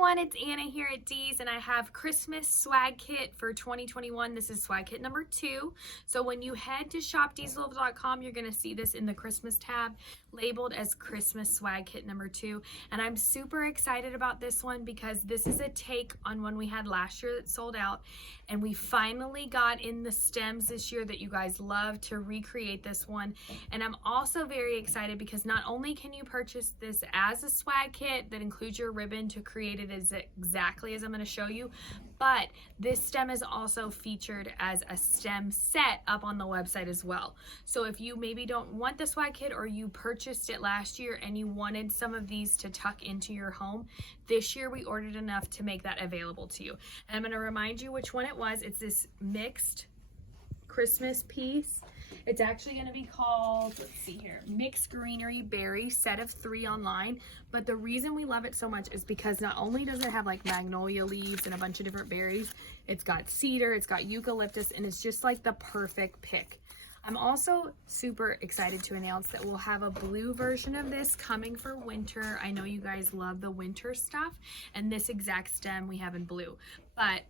everyone, it's Anna here at Dee's, and I have Christmas swag kit for 2021. This is swag kit number 2. So when you head to shopdeeslouisville.com, you're going to see this in the Christmas tab labeled as Christmas swag kit number 2. And I'm super excited about this one because this is a take on one we had last year that sold out, and we finally got in the stems this year that you guys love to recreate this one. And I'm also very excited because not only can you purchase this as a swag kit that includes your ribbon to create it as exactly as I'm going to show you, but this stem is also featured as a stem set up on the website as well. So if you maybe don't want the swag kit, or you purchased it last year and you wanted some of these to tuck into your home, this year we ordered enough to make that available to you. And I'm going to remind you which one it was. It's this mixed Christmas piece. It's actually going to be called, let's see here, Mixed Greenery Berry Set of 3 online. But the reason we love it so much is because not only does it have like magnolia leaves and a bunch of different berries, it's got cedar, it's got eucalyptus, and it's just like the perfect pick. I'm also super excited to announce that we'll have a blue version of this coming for winter. I know you guys love the winter stuff, and this exact stem we have in blue. But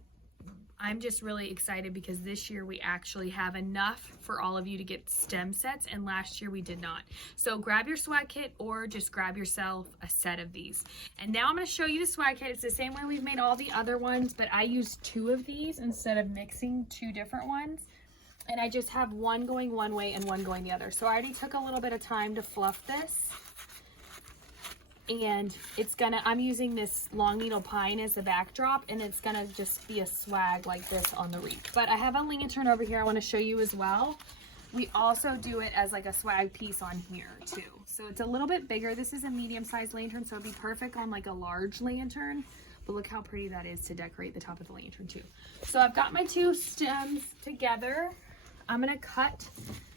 I'm just really excited because this year we actually have enough for all of you to get stem sets, and last year we did not. So grab your swag kit or just grab yourself a set of these. And now I'm going to show you the swag kit. It's the same way we've made all the other ones, but I used 2 of these instead of mixing 2 different ones. And I just have one going one way and one going the other. So I already took a little bit of time to fluff this. And it's gonna, I'm using this long needle pine as the backdrop, and it's gonna just be a swag like this on the wreath. But I have a lantern over here I want to show you as well. We also do it as like a swag piece on here too. So it's a little bit bigger. This is a medium-sized lantern, so it'd be perfect on like a large lantern. But look how pretty that is to decorate the top of the lantern too. So I've got my 2 stems together. I'm gonna cut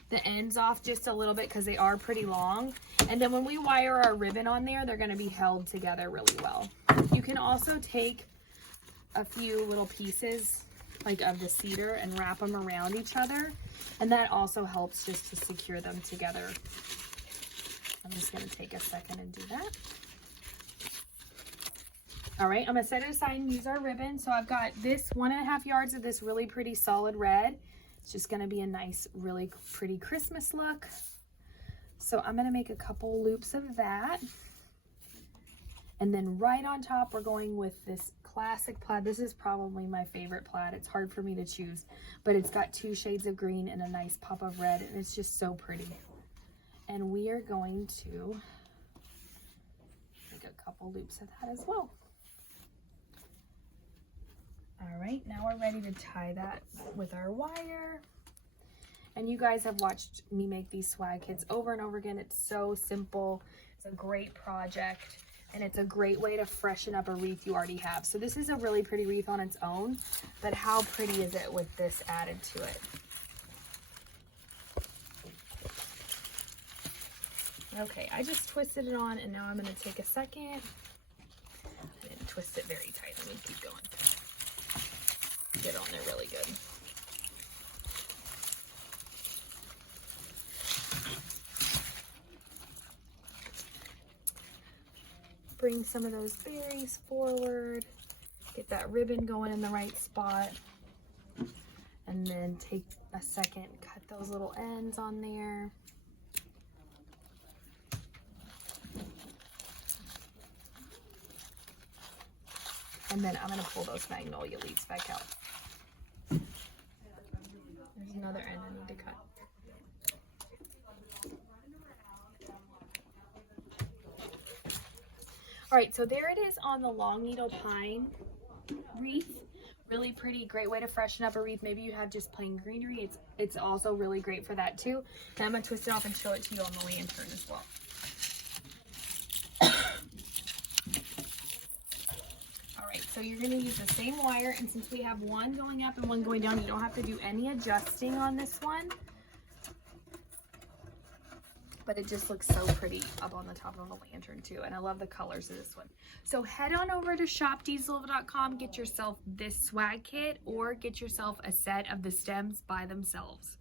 the ends off just a little bit because they are pretty long, and then when we wire our ribbon on there, they're going to be held together really well. You can also take a few little pieces like of the cedar and wrap them around each other, and that also helps just to secure them together. I'm just going to take a second and do that. All right, I'm going to set it aside and use our ribbon. So I've got this 1.5 yards of this really pretty solid red. It's just going to be a nice, really pretty Christmas look. So I'm going to make a couple loops of that. And then right on top, we're going with this classic plaid. This is probably my favorite plaid. It's hard for me to choose, but it's got 2 shades of green and a nice pop of red, and it's just so pretty. And we are going to make a couple loops of that as well. All right, now we're ready to tie that with our wire. And you guys have watched me make these swag kits over and over again. It's so simple. It's a great project, and it's a great way to freshen up a wreath you already have. So this is a really pretty wreath on its own, but how pretty is it with this added to it? Okay, I just twisted it on, and now I'm going to take a second. I didn't twist it very tight. Let me keep going. Get on there really good. Bring some of those berries forward, get that ribbon going in the right spot, and then take a second, cut those little ends on there. And then I'm going to pull those magnolia leaves back out. There's another end I need to cut. All right, so there it is on the long needle pine wreath. Really pretty, great way to freshen up a wreath. Maybe you have just plain greenery. It's also really great for that too. And I'm going to twist it off and show it to you on the lantern as well. So you're going to use the same wire, and since we have one going up and one going down, you don't have to do any adjusting on this one. But it just looks so pretty up on the top of a lantern too, and I love the colors of this one. So head on over to shopdeeslouisville.com, get yourself this swag kit, or get yourself a set of the stems by themselves.